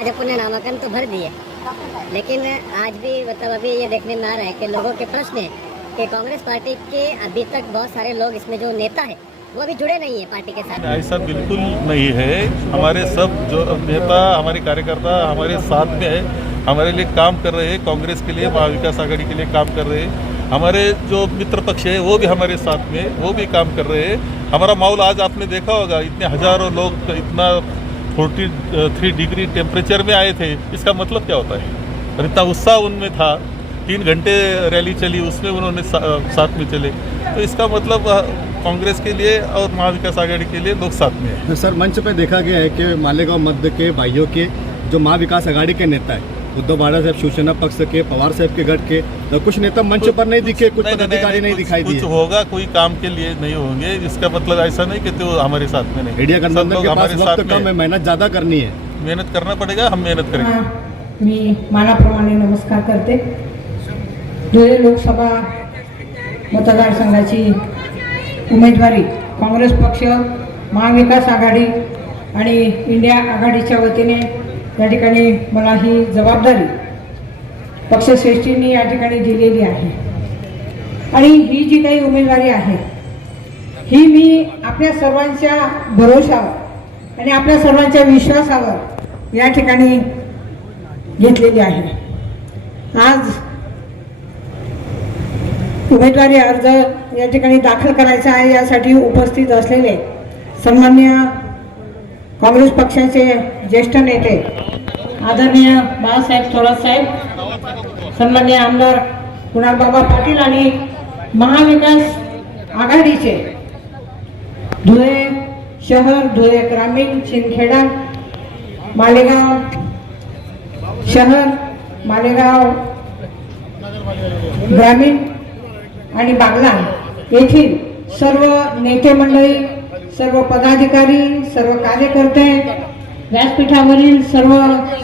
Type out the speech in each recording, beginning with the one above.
आज अपन ने नामांकन तो भर दिए, लेकिन आज भी मतलब अभी ये देखने में आ रहा है कि लोगों के प्रश्न है कि कांग्रेस पार्टी के अभी तक बहुत सारे लोग इसमें जो नेता है वो अभी जुड़े नहीं है पार्टी के साथ। ऐसा बिल्कुल नहीं है। हमारे सब जो नेता, हमारे कार्यकर्ता हमारे साथ में है, हमारे लिए काम कर रहे हैं, कांग्रेस के लिए, महाविकास आघाड़ी के लिए काम कर रहे हैं। हमारे जो मित्र पक्ष है वो भी हमारे साथ में, वो भी काम कर रहे हैं। हमारा माहौल आज आपने देखा होगा, इतने हजारों लोग इतना 43 डिग्री टेम्परेचर में आए थे। इसका मतलब क्या होता है? और इतना उत्साह उनमें था, 3 घंटे रैली चली, उसमें उन्होंने साथ में चले। तो इसका मतलब कांग्रेस के लिए और महाविकास आघाड़ी के लिए लोग साथ में है। तो सर, मंच पे देखा गया है कि मालेगांव मध्य के भाइयों के जो महाविकास आघाड़ी के नेता है, उद्धव बाळा साहब शिवसेना पक्ष के, पवार साहब के गढ़ के, तो कुछ नेता मंच पर नहीं दिखे, कुछ पदाधिकारी नहीं दिखाई दिए। कुछ होगा, कोई काम के लिए नहीं होंगे। इसका मतलब ऐसा नहीं कि तो हमारे साथ में नहीं। इंडिया गठबंधन के पास वक्त कम है, मेहनत ज़्यादा करनी है। मेहनत करना पड़ेगा, हम मेहनत करेंगे। मी मानाप्रमाणे नमस्कार करते। धुळे लोकसभा मतदारसंघाची उमेदवारी काँग्रेस पक्ष, महाविकास आघाडी आणि इंडिया आघाडीच्या वतीने या ठिकाणी मला ही जबाबदारी पक्षश्रेष्ठींनी या ठिकाणी दिलेली आहे। आणि ही जी काही उमेदवारी आहे ही मी आपल्या सर्वांच्या भरोशावर आणि आपल्या सर्वांच्या विश्वासावर या ठिकाणी घेतलेली आहे। आज उमेदवारी अर्ज या ठिकाणी दाखल करायचा आहे, यासाठी उपस्थित असलेले सन्माननीय काँग्रेस पक्षाचे ज्येष्ठ नेते आदरणीय बाळासाहेब थोरात साहेब, सन्माननीय आमदार कुणालबाबा पाटील आणि महाविकास आघाडीचे धुळे शहर, धुळे ग्रामीण, शिंदखेडा, मालेगाव शहर, मालेगाव ग्रामीण आणि बागला येथील सर्व नेते मंडळी, सर्व पदाधिकारी, सर्व कार्यकर्ते, व्यासपीठावरील सर्व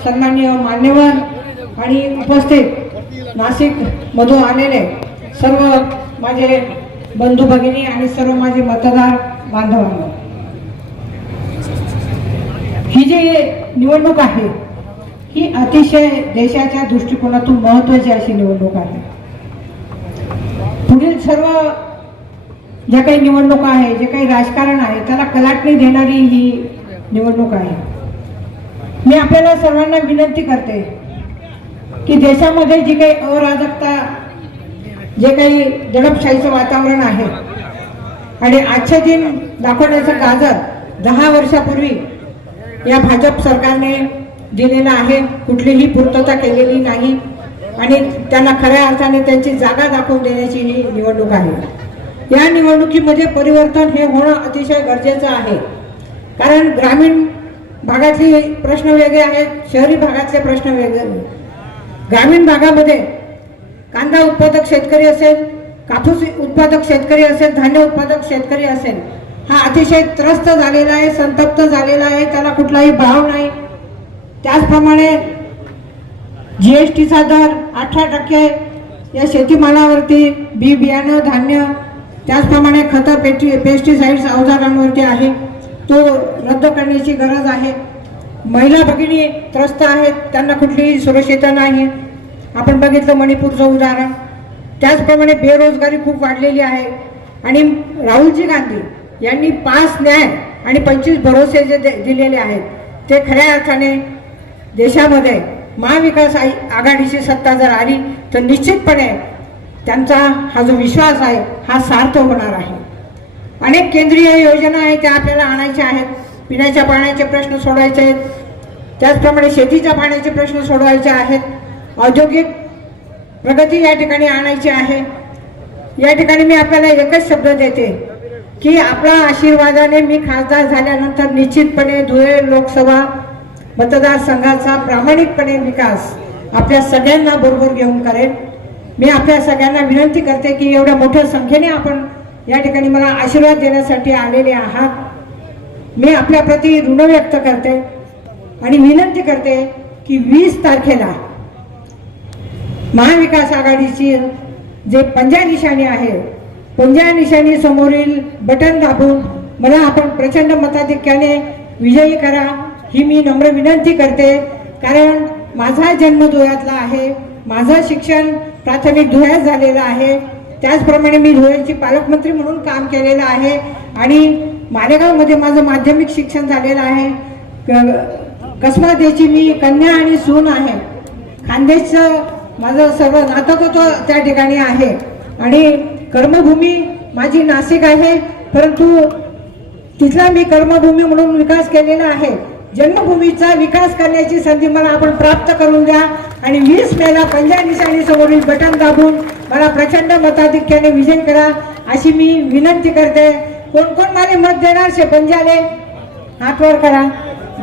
सन्माननीय मान्यवर आणि उपस्थित नाशिक मधून आलेले सर्व माझे बंधू भगिनी आणि सर्व माझे मतदार बांधवांनो, ही जी निवडणूक आहे ही अतिशय देशाच्या दृष्टिकोनातून महत्त्वाची अशी निवडणूक आहे। पुढील सर्व ज्या काही निवडणुका आहे, जे काही राजकारण आहे, त्याला कलाटणी देणारी ही निवडणूक आहे। मी आपल्याला सर्वांना विनंती करते की देशामध्ये जी काही अराजकता, जे काही दडपशाहीचं वातावरण आहे आणि आजचे दिन दाखवण्याचं गाजर 10 वर्षापूर्वी या भाजप सरकारने दिलेला आहे, कुठलीही पूर्तता केलेली नाही आणि त्यांना खऱ्या अर्थाने त्यांची जागा दाखवून देण्याची ही निवडणूक आहे। या निवडणुकीमध्ये परिवर्तन हे होणं अतिशय गरजेचं आहे, कारण ग्रामीण भागातले प्रश्न वेगळे आहेत, शहरी भागातले प्रश्न वेगळे। ग्रामीण भागामध्ये कांदा उत्पादक शेतकरी असेल, कापूस उत्पादक शेतकरी असेल, धान्य उत्पादक शेतकरी असेल, हा अतिशय त्रस्त झालेला आहे, संतप्त झालेला आहे, त्याला कुठलाही भाव नाही। त्याचप्रमाणे GSTचा दर 18% या शेतीमालावरती, बी बियाणं, धान्य, त्याचप्रमाणे खतं, पेस्टिसाइड्स अवजारांवरती आहे, तो रद्द करण्याची गरज आहे। महिला भगिनी त्रस्त आहेत, त्यांना कुठलीही सुरक्षितता नाही। आपण बघितलं मणिपूरचं उदाहरण। त्याचप्रमाणे बेरोजगारी खूप वाढलेली आहे आणि राहुलजी गांधी यांनी 5 न्याय आणि 25 भरोसे जे दिलेले आहेत, ते खऱ्या अर्थाने देशामध्ये महाविकास आघाडीची सत्ता जर आली तर निश्चितपणे त्यांचा हा जो विश्वास आहे हा सार्थ होणार आहे। अनेक केंद्रीय योजना आहेत, त्या आपल्याला आणायच्या आहेत। पिण्याच्या पाण्याचे प्रश्न सोडवायचे आहेत, त्याचप्रमाणे शेतीच्या पाण्याचे प्रश्न सोडवायचे आहेत, औद्योगिक प्रगती या ठिकाणी आणायची आहे। या ठिकाणी मी आपल्याला एकच शब्द देते की आपल्या आशीर्वादाने मी खासदार झाल्यानंतर निश्चितपणे धुळे लोकसभा मतदारसंघाचा प्रामाणिकपणे विकास आपल्या सगळ्यांना बरोबर घेऊन करेल। मी आपल्या सगळ्यांना विनंती करते की एवढ्या मोठ्या संख्येने आपण या ठिकाणी मला आशीर्वाद देण्यासाठी आलेले आहात। मी आपल्याप्रती ऋण व्यक्त करते आणि विनंती करते की 20 तारखेला महाविकास आघाडीची जे पंजा निशाणी आहे, पंजा निशाणी समोरील बटन दाबून मला आपण प्रचंड मताधिक्याने विजयी करा, ही मी नम्र विनंती करते। कारण माझा जन्म धुळ्यातला आहे, माझं शिक्षण प्राथमिक धुळ्यात झालेलं आहे, त्याचप्रमाणे मी धुळ्याची पालकमंत्री म्हणून काम केलेलं आहे आणि मालेगावमध्ये माझं माध्यमिक शिक्षण झालेलं आहे. कसमादेची मी कन्या आणि सून आहे. खानदेशचं माझं सर्व नातं त्या ठिकाणी आहे आणि कर्मभूमी माझी नाशिक आहे, परंतु तिथला मी कर्मभूमी म्हणून विकास केलेला आहे. जन्मभूमीचा विकास करण्याची संधी मला आपण प्राप्त करून द्या आणि 20 मेला पंजा निशाणी समोरील बटन दाबून मला प्रचंड मताधिक्याने विजय करा अशी मी विनंती करते. कोण कोण मला मत देणार शे पंजाले हात वर करा.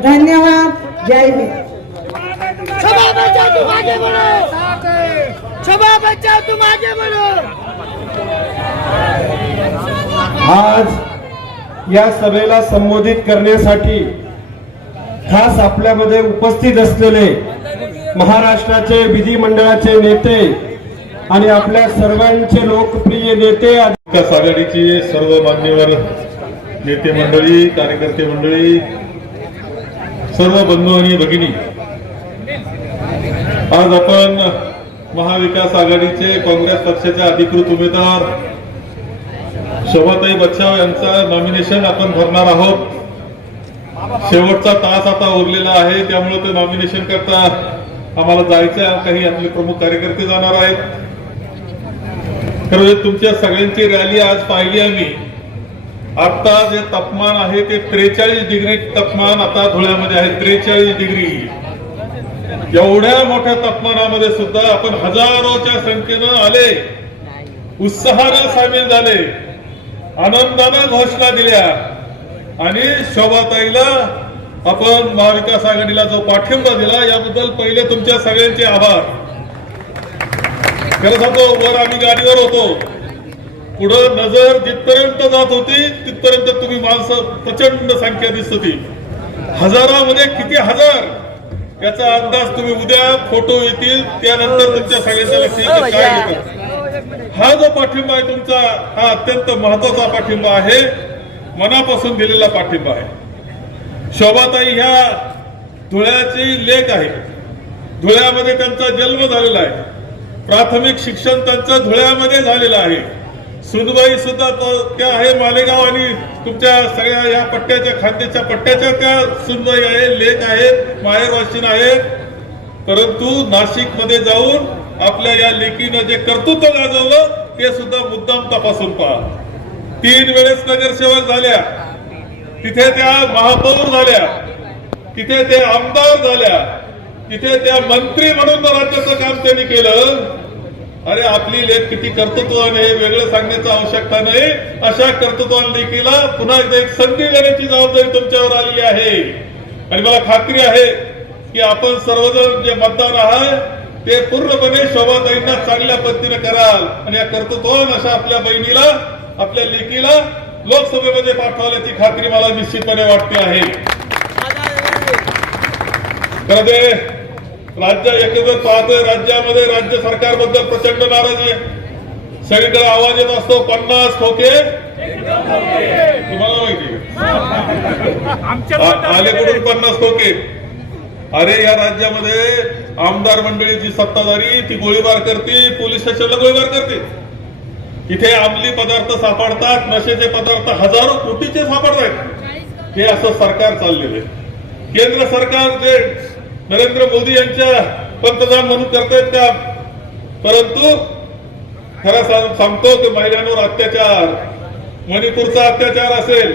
धन्यवाद. जय हिंद. आज या सभेला संबोधित करण्यासाठी खास आपल्यामध्ये उपस्थित असलेले महाराष्ट्राचे विधिमंडळाचे नेते आणि आपल्या सर्वांचे लोकप्रिय नेते विकास आघाडीची सर्व मान्यवर नेते मंडळी, कार्यकर्ते मंडळी, सर्व बंधू आणि भगिनी, आज आपण महाविकास आघाडीचे काँग्रेस पक्षाचे अधिकृत उमेदवार शोभाताई बच्छाव यांचं नॉमिनेशन आपण भरणार आहोत. शेवटचा तास आता उरलेला आहे, त्यामुळे ते नॉमिनेशन करता आम्हाला जायचं. काही आपले प्रमुख कार्यकर्ते जाणार आहेत. खरं तुमच्या सगळ्यांची रॅली आज पाहिली आम्ही. आता जे तापमान आहे ते 43 डिग्री तापमान आता धुळ्यामध्ये आहे. 43 डिग्री. एवढ्या मोठ्या तापमानामध्ये सुद्धा आपण हजारोच्या संख्येनं आले, उत्साहाने सामील झाले, आनंदाने घोषणा दिल्या आणि शोभाताईला आपण महाविकास आघाडीला जो पाठिंबा दिला याबद्दल पहिले तुमच्या सगळ्यांचे आभार. खरं सांगतो, वर आम्ही गाडीवर होतो, पुढं नजर जिथपर्यंत जात होती तिथपर्यंत तुम्ही माणसं प्रचंड संख्या दिसत होती. हजारामध्ये किती हजार याचा अंदाज तुम्ही उद्या फोटो येतील त्यानंतर तुमच्या सगळ्यांच्या लक्षात काय येतं. हा जो पाठिंबा आहे तुमचा, हा अत्यंत महत्वाचा पाठिंबा आहे, मनापासून दिलेला पाठिंबा आहे. शोभाताई ह्या धुळ्याची लेक आहे. धुळ्यामध्ये त्यांचा जन्म झालेला आहे. प्राथमिक शिक्षण त्यांचं धुळ्यामध्ये झालेलं आहे. सुनबाई सुद्धा त्या आहे मालेगाव आणि तुमच्या सगळ्या या पट्ट्याच्या खांद्याच्या पट्ट्याच्या त्या सुनबाई आहे, लेक आहेत, माहेरवासीन आहेत. परंतु नाशिक मध्ये जाऊन आपल्या या लेकीनं जे कर्तृत्व गाजवलं ते सुद्धा मुद्दाम तपासून पहा. 3 वेळेस नगरसेवक झाल्या, तिथे त्या महापौर झाल्या, तिथे ते आमदार झाल्या, तिथे त्या मंत्री म्हणून राज्याचं काम त्यांनी केलं. अरे आपली लेख किती कर्तृत्वाने हे वेगळं सांगण्याची आवश्यकता नाही. अशा कर्तृत्वान लेखीला पुन्हा एकदा एक संधी देण्याची जबाबदारी तुमच्यावर आलेली आहे आणि मला खात्री आहे की आपण सर्वजण जे मतदार आहात ते पूर्णपणे शोभाताईंना चांगल्या पद्धतीने कराल आणि या कर्तृत्वान अशा आपल्या बहिणीला, आपल्या लेकीला लोकसभेमध्ये पाठवल्याची खात्री मला निश्चितपणे वाटते आहे. खरं ते राज्य एकत्र पाहतोय, राज्यामध्ये राज्य सरकारबद्दल प्रचंड नाराजी आहे. सगळीकडे आवाज येत असतो 50 खोके तुम्हाला माहिती आले कुठून 50 खोके. अरे या राज्यामध्ये आमदार मंडळीची सत्ताधारी ती गोळीबार करते, पोलीस स्टेशनला गोळीबार करते. इथे अंमली पदार्थ सापडतात, नशेचे पदार्थ हजारो कोटीचे सापडतात. हे असं सरकार चाललेलं आहे. केंद्र सरकार जे नरेंद्र मोदी यांच्या पंतप्रधान म्हणून करतायत का, परंतु खरं सांगतो की महिलांवर अत्याचार, मणिपूरचा अत्याचार असेल,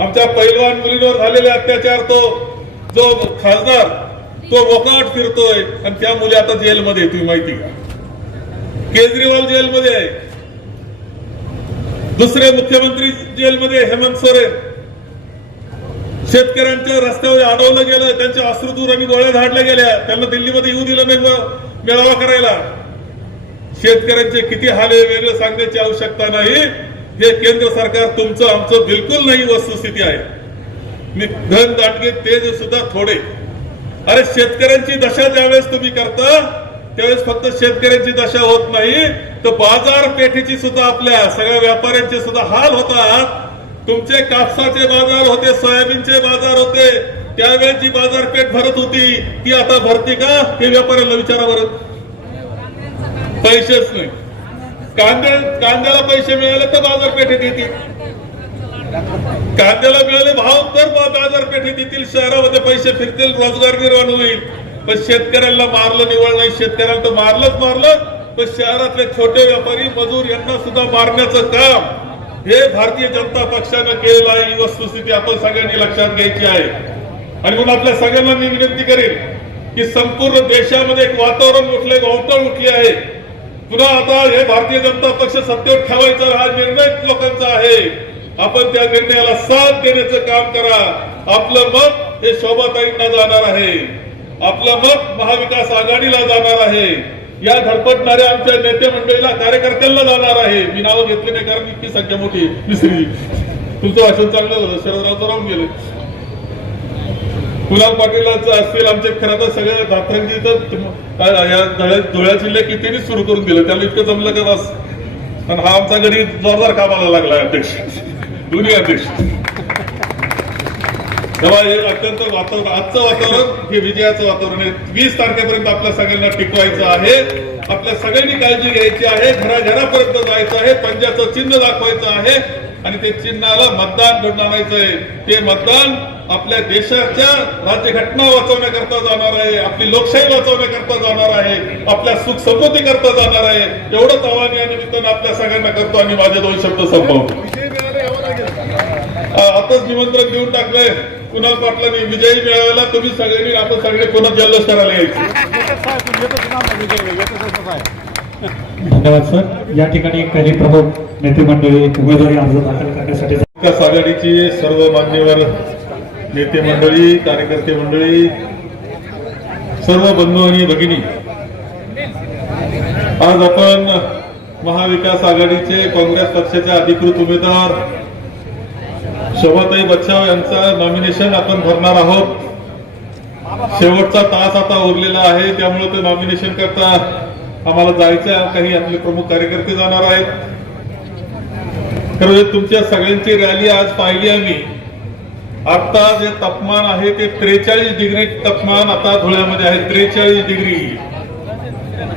आमच्या पैलवान मुलींवर झालेले अत्याचार, तो जो खासदार तो मोकाट फिरतोय आणि त्या मुली आता जेलमध्ये, तुम्ही माहिती का? केजरीवाल जेलमध्ये आहे, दुसरे मुख्यमंत्री जेलमध्ये हेमंत सोरेन. शेतकऱ्यांच्या रस्त्यावर अडवलं गेलं, त्यांच्या अश्रुधूर आणि गोळ्या झाडल्या गेल्या, त्यांना दिल्लीमध्ये येऊ दिलं नाही मेळावा करायला. शेतकऱ्यांचे किती हाल आहे वेगळं सांगण्याची आवश्यकता नाही. हे केंद्र सरकार तुमचं आमचं बिलकुल नाही वस्तुस्थिती आहे. धन दांडगे ते सुद्धा थोडे. अरे शेतकऱ्यांची दशा ज्यावेळेस तुम्ही करता त्यावेळेस फक्त शेतकऱ्यांची दशा होत नाही तर बाजारपेठेची सुद्धा, आपल्या सगळ्या व्यापाऱ्यांचे सुद्धा हाल होतात. तुमचे कापसाचे बाजार होते, सोयाबीनचे बाजार होते, त्यावेळेस जी बाजारपेठ भरत होती ती आता भरते का हे व्यापाऱ्याला विचारा बरं. पैसेच नाही. कांद्याला पैसे मिळाले तर बाजारपेठेत येतील, कांद्याला मिळाले भाव तर बाजारपेठेत येतील, शहरामध्ये पैसे फिरतील, रोजगार निर्माण होईल. पण शेतकऱ्यांना मारलं निवळ नाही, शेतकऱ्याला तर मारलं. पण शहरातले छोटे व्यापारी मजूर यांना सुद्धा मारण्याचं काम हे भारतीय जनता पक्षानं केलेलं आहे. ही वस्तुस्थिती आपण सगळ्यांनी लक्षात घ्यायची आहे. आणि म्हणून आपल्या सगळ्यांना मी विनंती करेन की संपूर्ण देशामध्ये एक वातावरण उठलंय, घोळवळ उठली आहे. पुन्हा आता हे भारतीय जनता पक्ष सत्तेवर ठेवायचा हा निर्णय लोकांचा आहे. आपण त्या निर्णयाला साथ देण्याचं काम करा. आपलं मत हे शोभाताईंना जाणार आहे, आपलं मत महाविकास आघाडीला जाणार आहे, या धडपडणाऱ्या आमच्या नेते मंडळीला कार्यकर्त्यांना जाणार आहे. मी नाव घेतले नाही कारण इतकी संख्या मोठी विसरली. तुमचं भाषण चांगलं झालं, शरदराव राहून गेले. कुणाल पाटीलांचं असतील आमचे खरं तर सगळ्या धातरंगी धुळ्या जिल्ह्यात कितीने सुरू करून दिलं, त्याला इतकं जमलं का बस. पण हा आमचा गडी जोरदार कामाला लागला अध्यक्ष, दोन्ही अध्यक्ष. तेव्हा हे अत्यंत वातावरण, आजचं वातावरण हे विजयाचं वातावरण आहे. 20 तारखेपर्यंत आपल्या सगळ्यांना टिकवायचं आहे. आपल्या सगळ्यांनी काळजी घ्यायची आहे, घराघरापर्यंत जायचं आहे, पंजाचं चिन्ह दाखवायचं आहे आणि ते चिन्हाला मतदान घडून आणायचं आहे. ते मतदान आपल्या देशाच्या राज्यघटना वाचवण्याकरता जाणार आहे, आपली लोकशाही वाचवण्याकरता जाणार आहे, आपल्या सुख समृद्धी करता जाणार आहे. एवढंच आव्हान या निमित्तानं आपल्या सगळ्यांना करतो आणि माझे 2 शब्द संपवतो. आताच निमंत्रण देऊन टाकलंय कुणाल पाटलांनी विजयी मिळायला. तुम्ही सगळ्यांनी आपण सगळे पुन्हा जल्लोष करायला यायचे. धन्यवाद सर. या ठिकाणी काही प्रमुख नेते मंडळी उमेदवारी अर्ज दाखल करण्यासाठी विकास आघाडीची सर्व मान्यवर नेते मंडळी, कार्यकर्ते मंडळी, सर्व बंधू आणि भगिनी, आज आपण महाविकास आघाडीचे काँग्रेस पक्षाचे अधिकृत उमेदवार शोभाताई बच्छाव यांचं नॉमिनेशन आपण भरणार आहोत. शेवटचा तास आता उरलेला आहे, त्यामुळे ते नॉमिनेशन करता आम्हाला जायचं. काही आपले प्रमुख कार्यकर्ते जाणार आहेत. खरं तुमच्या सगळ्यांची रॅली आज पाहिली आम्ही. आता जे तापमान आहे ते 43 डिग्री तापमान आता धुळ्यामध्ये आहे. 43 डिग्री.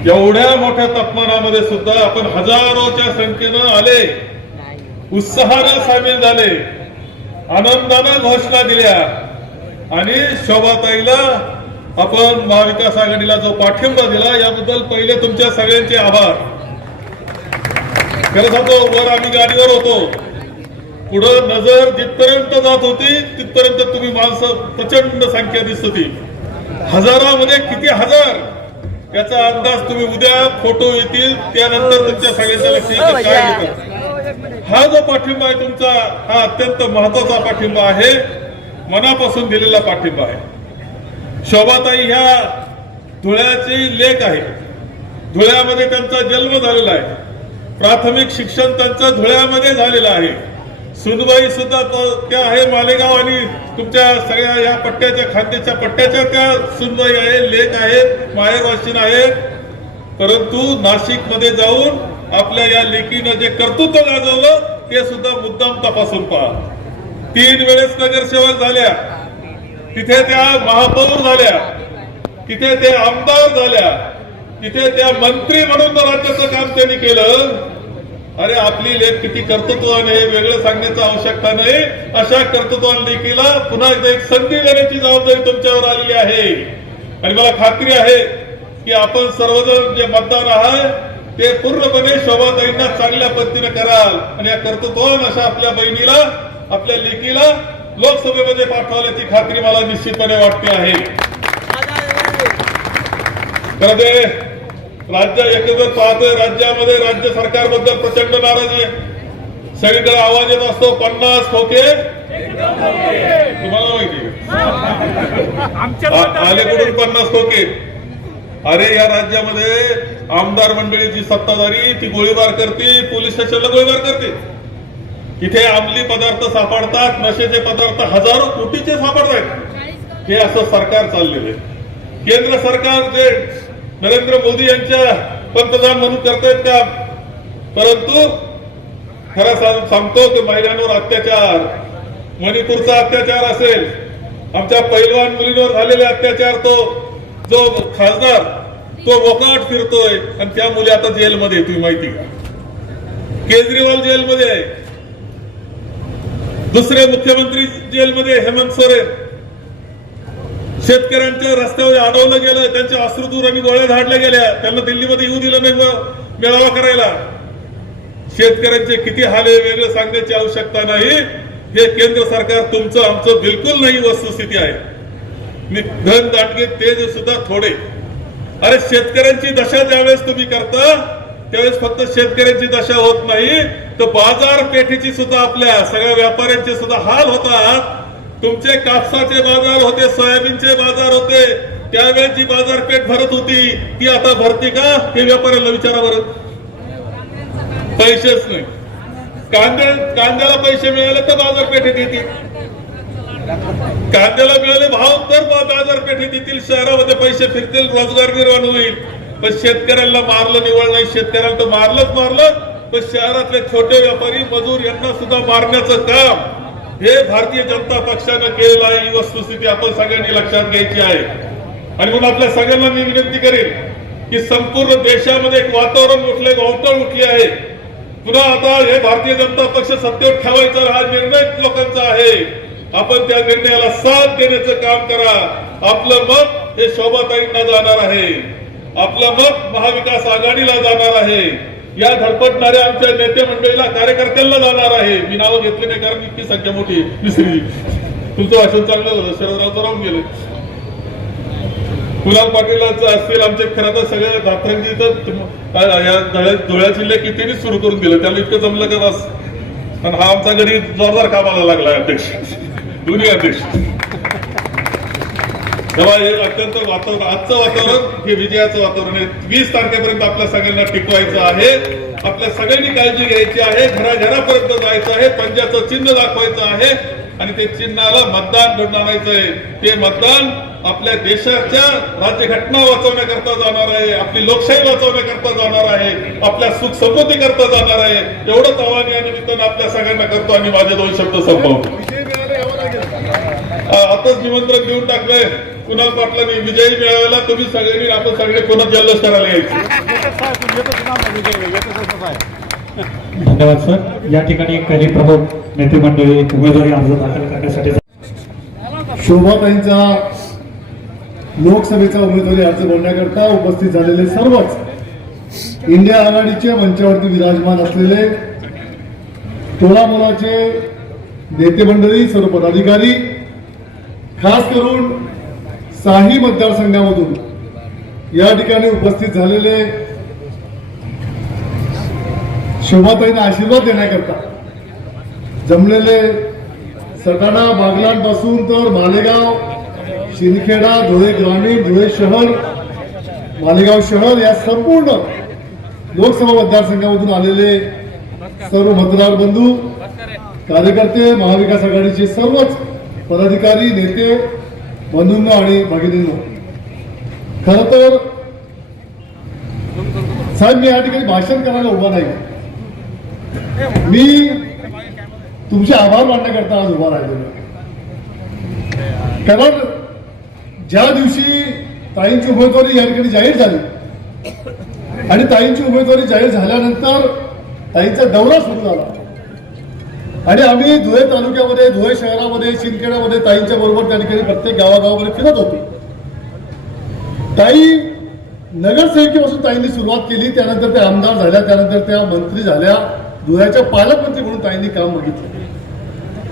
एवढ्या मोठ्या तापमानामध्ये सुद्धा आपण हजारोच्या संख्येनं आले, उत्साहाने सामील झाले, आनंदाने घोषणा दिल्या आणि शोभाताईला आपण महाविकास आघाडीला जो पाठिंबा दिला याबद्दल पहिले तुमच्या सगळ्यांचे आभार. खरं सांगतो, वर आम्ही गाडीवर होतो, पुढं नजर जिथपर्यंत जात होती तिथपर्यंत तुम्ही माणसं प्रचंड संख्या दिसत होती. हजारामध्ये किती हजार याचा अंदाज तुम्ही उद्या फोटो येतील त्यानंतर तुमच्या सगळ्यांच्या लक्षात काय येतं. हा जो पाठिंबा आहे तुमचा, हा अत्यंत महत्वाचा पाठिंबा आहे, मनापासून दिलेला पाठिंबा आहे. शोभाताई ह्या धुळ्याची लेक आहे. धुळ्यामध्ये त्यांचा जन्म झालेला आहे, प्राथमिक शिक्षण त्यांचं धुळ्यामध्ये झालेलं आहे. सुनबाई सुद्धा त्या आहे मालेगाव आणि तुमच्या सगळ्या या पट्ट्याच्या खांद्याच्या पट्ट्याच्या त्या सुनबाई आहे, लेक आहेत, माहेरवाशीन आहेत. परंतु नाशिक मध्ये जाऊन आपल्या या लेकीनं जे कर्तृत्व गाजवलं ते सुद्धा मुद्दाम तपासून पहा. 3 वेळेस नगरसेवक झाल्या, तिथे त्या महापौर झाल्या, तिथे ते आमदार झाल्या, तिथे त्या मंत्री म्हणून राज्याचं काम त्यांनी केलं. अरे आपली लेख किती कर्तृत्वान आहे वेगळं सांगण्याची आवश्यकता नाही. अशा कर्तृत्वान लेखीला पुन्हा एकदा एक संधी देण्याची जबाबदारी तुमच्यावर आलेली आहे. आणि मला खात्री आहे की आपण सर्वजण जे मतदार आहात ते पूर्णपणे शोभाताईंना चांगल्या पद्धतीने कराल आणि या कर्तृत्वान अशा आपल्या बहिणीला, आपल्या लेकीला लोकसभेमध्ये पाठवल्याची खात्री मला निश्चितपणे वाटते आहे. खरं ते राज्य एकत्र पाहतोय, राज्यामध्ये राज्य सरकारबद्दल प्रचंड नाराजी आहे. सगळीकडे आवाज येत असतो 50 खोके तुम्हाला माहिती आले कुठून 50 खोके. अरे या राज्यामध्ये आमदार मंडळीची सत्ताधारी ती गोळीबार करते, पोलीस स्टेशनला गोळीबार करते. इथे अंमली पदार्थ सापडतात, नशेचे पदार्थ हजारो कोटीचे सापडतात. हे असं सरकार चाललेलं आहे. केंद्र सरकार जे नरेंद्र मोदी यांच्या पंतप्रधान म्हणून करतायत का, परंतु खरं सांगतो की महिलांवर अत्याचार, मणिपूरचा अत्याचार असेल, आमच्या पैलवान मुलींवर झालेले अत्याचार, तो जो खासदार तो मोकाट फिरतोय आणि त्या मुली आता जेलमध्ये, तुम्ही माहिती का? केजरीवाल जेलमध्ये आहे, दुसरे मुख्यमंत्री जेलमध्ये हेमंत सोरेन. शेतकऱ्यांच्या रस्त्यावर अडवलं गेलं, त्यांच्या अश्रुधूर आणि गोळ्या झाडल्या गेल्या, त्यांना दिल्लीमध्ये येऊ दिलं नाही मेळावा करायला. शेतकऱ्यांचे किती हाल आहे वेगळं सांगण्याची आवश्यकता नाही. हे केंद्र सरकार तुमचं आमचं बिलकुल नाही वस्तुस्थिती आहे. धन दांडगे ते सुद्धा थोडे. अरे शेतकऱ्यांची दशा ज्यावेळेस तुम्ही करता त्यावेळेस फक्त शेतकऱ्यांची दशा होत नाही, तर बाजारपेठेची सुद्धा आपल्या सगळ्या व्यापाऱ्यांचे सुद्धा हाल होतात. तुमचे कापसाचे बाजार होते, सोयाबीनचे बाजार होते, त्यावेळेस जी बाजारपेठ भरत होती ती आता भरते का? हे व्यापाऱ्यांना विचारा बरं. पैसेच नाही. कांद्याला पैसे मिळाले तर बाजारपेठेत येतील, कांद्याला मिळाले भाव तर बाजारपेठेत येतील, शहरामध्ये पैसे फिरतील, रोजगार निर्माण होईल. पण शेतकऱ्यांना मारलं निवळ नाही, शेतकऱ्यांना तर मारलं, पण शहरातले छोटे व्यापारी मजूर यांना सुद्धा मारण्याचं काम हे भारतीय जनता पक्षानं केलेलं आहे. ही वस्तुस्थिती आपण सगळ्यांनी लक्षात घ्यायची आहे. आणि म्हणून आपल्या सगळ्यांना मी विनंती करेन की संपूर्ण देशामध्ये एक वातावरण उठलंय, वावटळ उठली आहे. पुन्हा आता हे भारतीय जनता पक्ष सत्तेवर ठेवायचा हा निर्णय लोकांचा आहे. आपण त्या निर्णयाला साथ देण्याचं काम करा. आपलं मत हे शोभाताईंना जाणार आहे, आपलं मत महाविकास आघाडीला जाणार आहे, या धडपडणाऱ्या आमच्या नेते मंडळीला कार्यकर्त्यांना जाणार आहे. मी नावं घेतले नाही कारण इतकी संख्या मोठी विसरली. तुमचं भाषण चांगलं झालं, शरदराव राहून गेले. कुणाल पाटीलच असतील आमचे, खरं तर सगळ्या दातरंगी धुळ्या जिल्हे कितीने सुरू करून दिलं, त्याला इतकं जमलं का बस. आणि हा आमचा घरी जोरदार कामाला लागला अध्यक्ष, दोन्ही अध्यक्ष. तेव्हा हे अत्यंत वातावरण, आजचं वातावरण हे विजयाचं वातावरण आहे. 20 तारखेपर्यंत आपल्या सगळ्यांना टिकवायचं आहे. आपल्या सगळ्यांनी काळजी घ्यायची आहे, घराघरापर्यंत जायचं आहे, पंजाचं चिन्ह दाखवायचं आहे आणि ते चिन्हाला मतदान घडून आणायचं आहे. ते मतदान आपल्या देशाच्या राज्यघटना वाचवण्याकरता जाणार आहे, आपली लोकशाही वाचवण्याकरता जाणार आहे, आपल्या सुख समृद्धी करता जाणार आहे. एवढंच आव्हान या निमित्तानं आपल्या सगळ्यांना करतो आणि माझे 2 शब्द संपवतो. आताच निमंत्रण देऊन टाकलंय कुणाल पाटलांनी विजयी मिळायला. तुम्ही सगळ्यांनी आपण सगळे पुन्हा जल्लोष करायला यायचे. धन्यवाद सर. या ठिकाणी काही प्रमुख नेते मंडळी उमेदवारी अर्ज दाखल करण्यासाठी शोभाताईंचा लोकसभेचा उमेदवारी अर्ज भरण्याकरता उपस्थित झालेले सर्वच इंडिया आघाडीच्या मंचावरती विराजमान असलेले तोलामोलाचे नेते मंडळी, सर्व पदाधिकारी, खास करून साही मतदारसंघामधून या ठिकाणी उपस्थित झालेले शोभाताईंना आशीर्वाद देण्याकरता जमलेले सटाणा बागलांपासून तर मालेगाव, शिंदखेडा, धुळे ग्रामीण, धुळे शहर, मालेगाव शहर या संपूर्ण लोकसभा मतदारसंघामधून आलेले सर्व मतदार बंधू, कार्यकर्ते, महाविकास आघाडीचे सर्वच पदाधिकारी, नेते बंधूंना आणि भगिनींना, खरं तर साहेब मी या ठिकाणी भाषण करायला उभा नाही, मी तुमचे आभार मानण्याकरता आज उभा राहिलेलो. कारण ज्या दिवशी ताईंची उमेदवारी या ठिकाणी जाहीर झाली आणि ताईंची उमेदवारी जाहीर झाल्यानंतर ताईंचा दौरा सुरू झाला आणि आम्ही धुळे तालुक्यामध्ये, धुळे शहरामध्ये, शिंदखेड्यामध्ये ताईंच्या बरोबर त्या ठिकाणी प्रत्येक गावागावामध्ये फिरत होतो. ताई नगरसेविकेपासून ताईंनी सुरुवात केली, त्यानंतर त्या आमदार झाल्या, त्यानंतर त्या मंत्री झाल्या, धुळ्याच्या पालकमंत्री म्हणून ताईंनी काम बघितलं.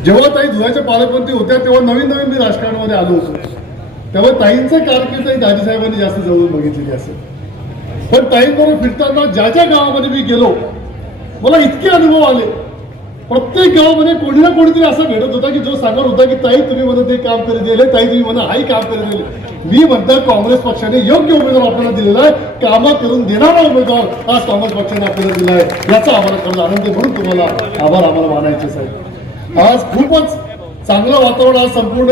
जेव्हा ताई धुळ्याच्या पालकमंत्री होत्या तेव्हा नवीन मी राजकारणामध्ये आलो होतो, तेव्हा ताईंचं कारकीर्द दाजीसाहेबांनी जास्त जवळून बघितलेली असेल. पण ताईंबरोबर फिरताना ज्या ज्या गावामध्ये मी गेलो मला इतके अनुभव आले. प्रत्येक गावामध्ये कोणी ना कोणीतरी असं घडत होता की जो सांगत होता की ताई तुम्ही मला ते काम करू दिले, ताई तुम्ही मला हाही काम करू दिले. मी म्हणतो काँग्रेस पक्षाने योग्य उमेदवार आपल्याला दिलेला आहे, कामं करून देणारा उमेदवार आज काँग्रेस पक्षाने आपल्याला दिला आहे, याचा आम्हाला खरंच आनंद आहे. म्हणून तुम्हाला आभार आम्हाला मानायचे साहेब. आज खूपच चांगलं वातावरण आज संपूर्ण